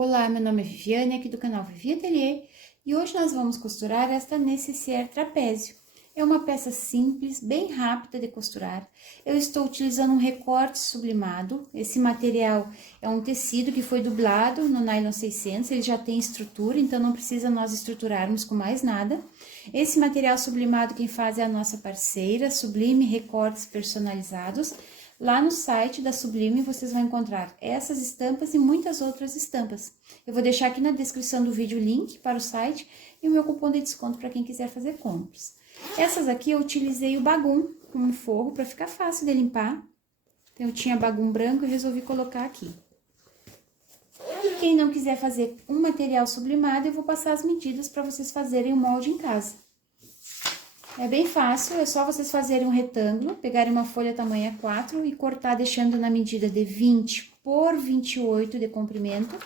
Olá, meu nome é Viviane, aqui do canal Vivi Ateliê, e hoje nós vamos costurar esta nécessaire trapézio. É uma peça simples, bem rápida de costurar. Eu estou utilizando um recorte sublimado. Esse material é um tecido que foi dublado no nylon 600, ele já tem estrutura, então não precisa nós estruturarmos com mais nada. Esse material sublimado quem faz é a nossa parceira, Sublime Recortes Personalizados. Lá no site da Sublime vocês vão encontrar essas estampas e muitas outras estampas. Eu vou deixar aqui na descrição do vídeo o link para o site e o meu cupom de desconto para quem quiser fazer compras. Essas aqui eu utilizei o bagum como forro para ficar fácil de limpar. Então, eu tinha bagum branco e resolvi colocar aqui. E quem não quiser fazer um material sublimado, eu vou passar as medidas para vocês fazerem o molde em casa. É bem fácil, é só vocês fazerem um retângulo, pegarem uma folha tamanho A4 e cortar deixando na medida de 20 por 28 de comprimento.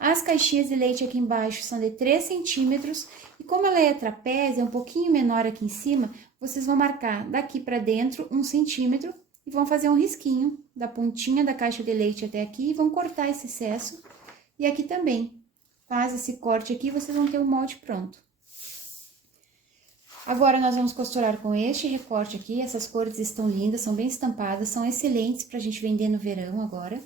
As caixinhas de leite aqui embaixo são de 3 centímetros e como ela é trapézio, é um pouquinho menor aqui em cima, vocês vão marcar daqui para dentro 1 centímetro e vão fazer um risquinho da pontinha da caixa de leite até aqui e vão cortar esse excesso. E aqui também, faz esse corte aqui, vocês vão ter o molde pronto. Agora, nós vamos costurar com este recorte aqui, essas cores estão lindas, são bem estampadas, são excelentes pra gente vender no verão agora.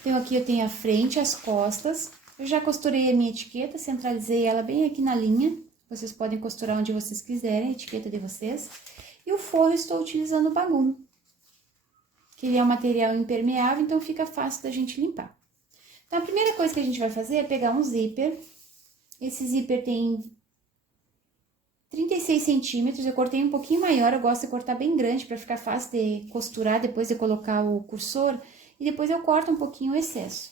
Então, aqui eu tenho a frente, as costas, eu já costurei a minha etiqueta, centralizei ela bem aqui na linha, vocês podem costurar onde vocês quiserem, a etiqueta de vocês. E o forro eu estou utilizando o bagum, que ele é um material impermeável, então fica fácil da gente limpar. Então, a primeira coisa que a gente vai fazer é pegar um zíper, esse zíper tem 36 centímetros, eu cortei um pouquinho maior, eu gosto de cortar bem grande para ficar fácil de costurar depois de colocar o cursor e depois eu corto um pouquinho o excesso.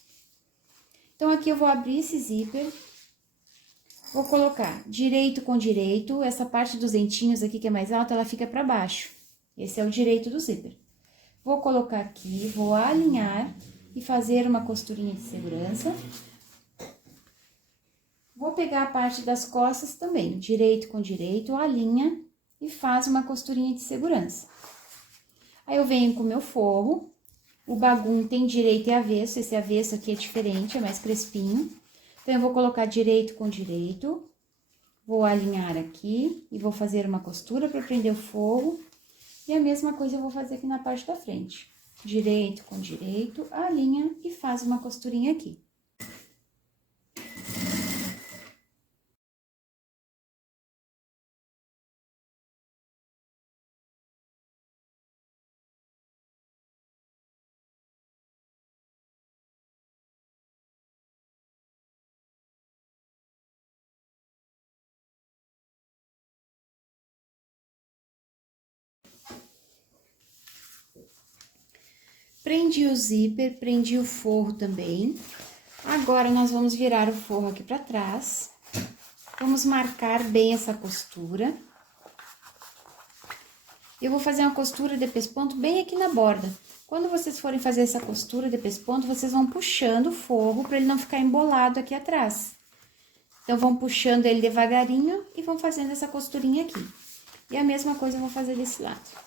Então, aqui eu vou abrir esse zíper, vou colocar direito com direito, essa parte dos dentinhos aqui que é mais alta, ela fica para baixo. Esse é o direito do zíper. Vou colocar aqui, vou alinhar e fazer uma costurinha de segurança. Vou pegar a parte das costas também, direito com direito, alinha e faz uma costurinha de segurança. Aí, eu venho com o meu forro, o bagum tem direito e avesso, esse avesso aqui é diferente, é mais crespinho. Então, eu vou colocar direito com direito, vou alinhar aqui e vou fazer uma costura para prender o forro. E a mesma coisa eu vou fazer aqui na parte da frente. Direito com direito, alinha e faz uma costurinha aqui. Prendi o zíper, prendi o forro também. Agora, nós vamos virar o forro aqui pra trás. Vamos marcar bem essa costura. Eu vou fazer uma costura de pesponto bem aqui na borda. Quando vocês forem fazer essa costura de pesponto, vocês vão puxando o forro para ele não ficar embolado aqui atrás. Então, vão puxando ele devagarinho e vão fazendo essa costurinha aqui. E a mesma coisa eu vou fazer desse lado.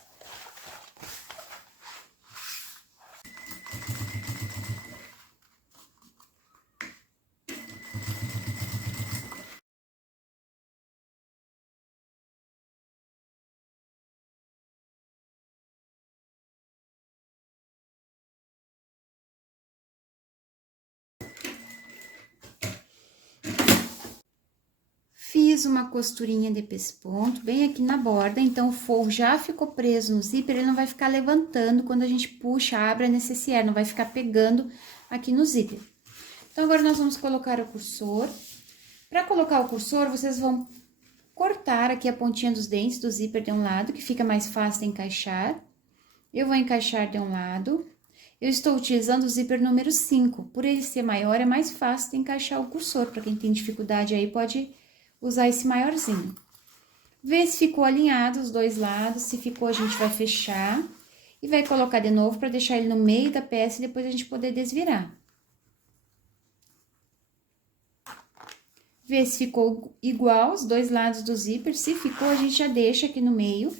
Fiz uma costurinha de pesponto bem aqui na borda, então o forro já ficou preso no zíper, ele não vai ficar levantando quando a gente puxa, abre a nécessaire, não vai ficar pegando aqui no zíper. Então, agora nós vamos colocar o cursor. Para colocar o cursor, vocês vão cortar aqui a pontinha dos dentes do zíper de um lado, que fica mais fácil de encaixar. Eu vou encaixar de um lado. Eu estou utilizando o zíper número 5, por ele ser maior, é mais fácil de encaixar o cursor. Para quem tem dificuldade aí, pode usar esse maiorzinho. Vê se ficou alinhado os dois lados, se ficou a gente vai fechar e vai colocar de novo para deixar ele no meio da peça e depois a gente poder desvirar. Vê se ficou igual os dois lados do zíper, se ficou a gente já deixa aqui no meio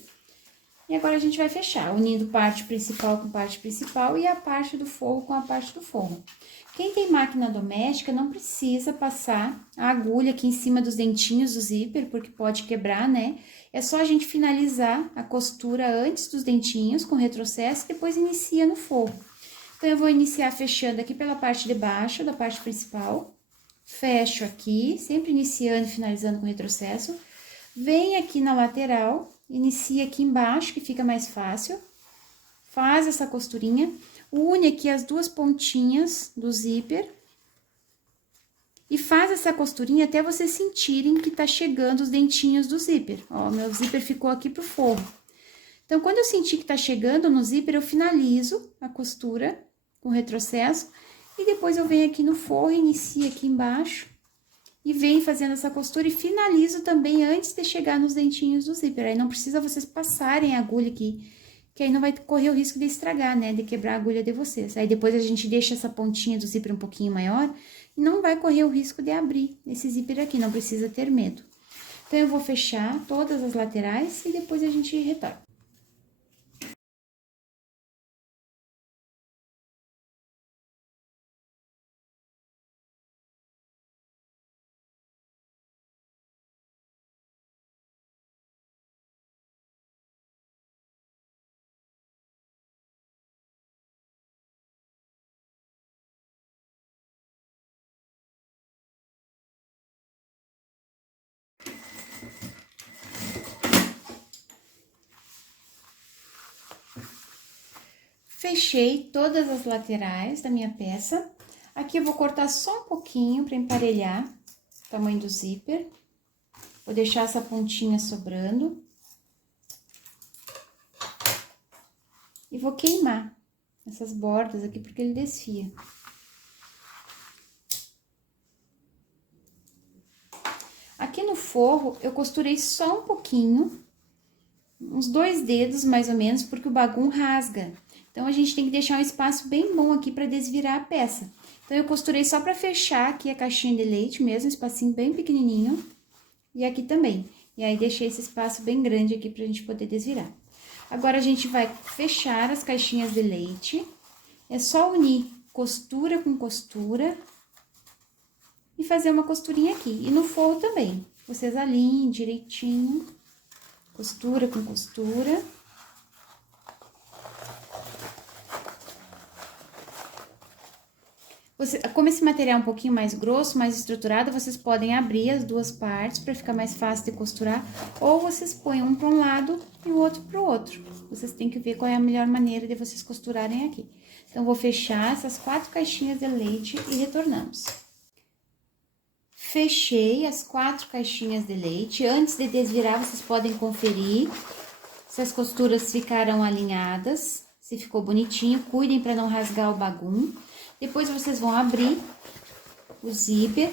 E agora a gente vai fechar, unindo parte principal com parte principal e a parte do forro com a parte do forro. Quem tem máquina doméstica não precisa passar a agulha aqui em cima dos dentinhos do zíper, porque pode quebrar, né? É só a gente finalizar a costura antes dos dentinhos com retrocesso e depois inicia no forro. Então, eu vou iniciar fechando aqui pela parte de baixo da parte principal. Fecho aqui, sempre iniciando e finalizando com retrocesso. Vem aqui na lateral, inicia aqui embaixo, que fica mais fácil. Faz essa costurinha. Une aqui as duas pontinhas do zíper e faz essa costurinha até vocês sentirem que tá chegando os dentinhos do zíper. Ó, meu zíper ficou aqui pro forro. Então, quando eu sentir que tá chegando no zíper, eu finalizo a costura com retrocesso e depois eu venho aqui no forro, inicio aqui embaixo e venho fazendo essa costura e finalizo também antes de chegar nos dentinhos do zíper. Aí não precisa vocês passarem a agulha aqui, que aí não vai correr o risco de estragar, né, de quebrar a agulha de vocês. Aí depois a gente deixa essa pontinha do zíper um pouquinho maior e não vai correr o risco de abrir esse zíper aqui, não precisa ter medo. Então, eu vou fechar todas as laterais e depois a gente retorna. Fechei todas as laterais da minha peça. Aqui eu vou cortar só um pouquinho para emparelhar o tamanho do zíper. Vou deixar essa pontinha sobrando. E vou queimar essas bordas aqui, porque ele desfia. Aqui no forro, eu costurei só um pouquinho, uns 2 dedos mais ou menos, porque o bagum rasga. Então, a gente tem que deixar um espaço bem bom aqui para desvirar a peça. Então, eu costurei só para fechar aqui a caixinha de leite mesmo, um espacinho bem pequenininho. E aqui também. E aí, deixei esse espaço bem grande aqui pra gente poder desvirar. Agora, a gente vai fechar as caixinhas de leite. É só unir costura com costura. E fazer uma costurinha aqui. E no forro também. Vocês alinhem direitinho. Costura com costura. Como esse material é um pouquinho mais grosso, mais estruturado, vocês podem abrir as duas partes para ficar mais fácil de costurar, ou vocês põem um para um lado e o outro para o outro. Vocês têm que ver qual é a melhor maneira de vocês costurarem aqui. Então, vou fechar essas 4 caixinhas de leite e retornamos. Fechei as 4 caixinhas de leite. Antes de desvirar, vocês podem conferir se as costuras ficaram alinhadas, se ficou bonitinho. Cuidem para não rasgar o bagum. Depois, vocês vão abrir o zíper.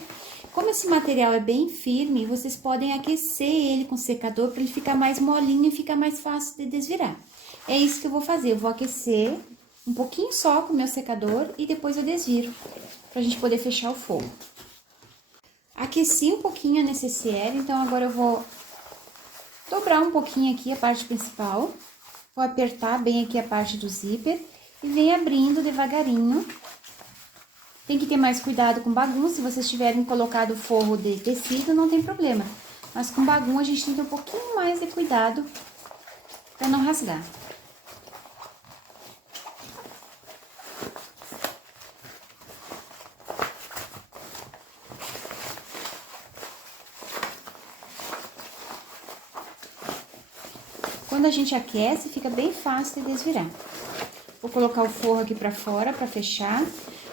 Como esse material é bem firme, vocês podem aquecer ele com secador para ele ficar mais molinho e ficar mais fácil de desvirar. É isso que eu vou fazer. Eu vou aquecer um pouquinho só com o meu secador e depois eu desviro, pra gente poder fechar o forro. Aqueci um pouquinho a necessaire, então agora eu vou dobrar um pouquinho aqui a parte principal. Vou apertar bem aqui a parte do zíper e vem abrindo devagarinho. Tem que ter mais cuidado com bagum. Se vocês tiverem colocado forro de tecido, não tem problema. Mas com bagum a gente tem que ter um pouquinho mais de cuidado para não rasgar. Quando a gente aquece, fica bem fácil de desvirar. Vou colocar o forro aqui pra fora pra fechar.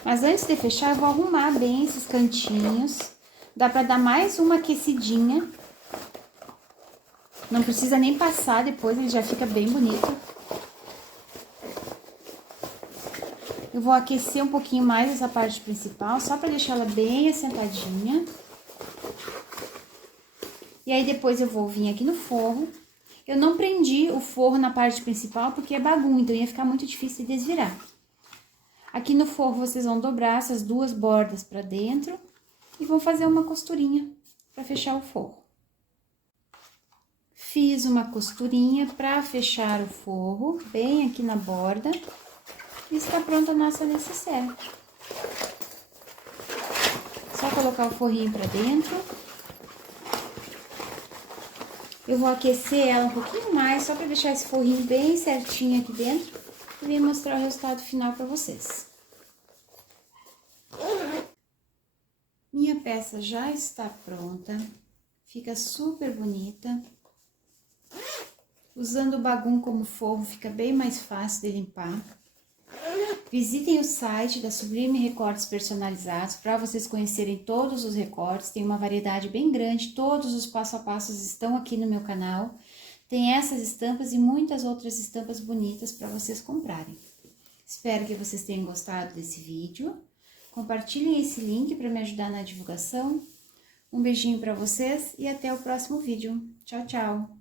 Mas antes de fechar, eu vou arrumar bem esses cantinhos. Dá pra dar mais uma aquecidinha. Não precisa nem passar depois, ele já fica bem bonito. Eu vou aquecer um pouquinho mais essa parte principal, só pra deixar ela bem assentadinha. E aí, depois eu vou vir aqui no forro. Eu não prendi o forro na parte principal porque é bagum, então ia ficar muito difícil de desvirar. Aqui no forro, vocês vão dobrar essas 2 bordas pra dentro e vão fazer uma costurinha pra fechar o forro. Fiz uma costurinha para fechar o forro, bem aqui na borda. E está pronta a nossa necessaire. Só colocar o forrinho para dentro. Eu vou aquecer ela um pouquinho mais, só para deixar esse forrinho bem certinho aqui dentro. E vim mostrar o resultado final para vocês. Minha peça já está pronta. Fica super bonita. Usando o bagum como forro, fica bem mais fácil de limpar. Visitem o site da Sublime Recortes Personalizados para vocês conhecerem todos os recortes. Tem uma variedade bem grande, todos os passo a passos estão aqui no meu canal. Tem essas estampas e muitas outras estampas bonitas para vocês comprarem. Espero que vocês tenham gostado desse vídeo. Compartilhem esse link para me ajudar na divulgação. Um beijinho para vocês e até o próximo vídeo. Tchau, tchau!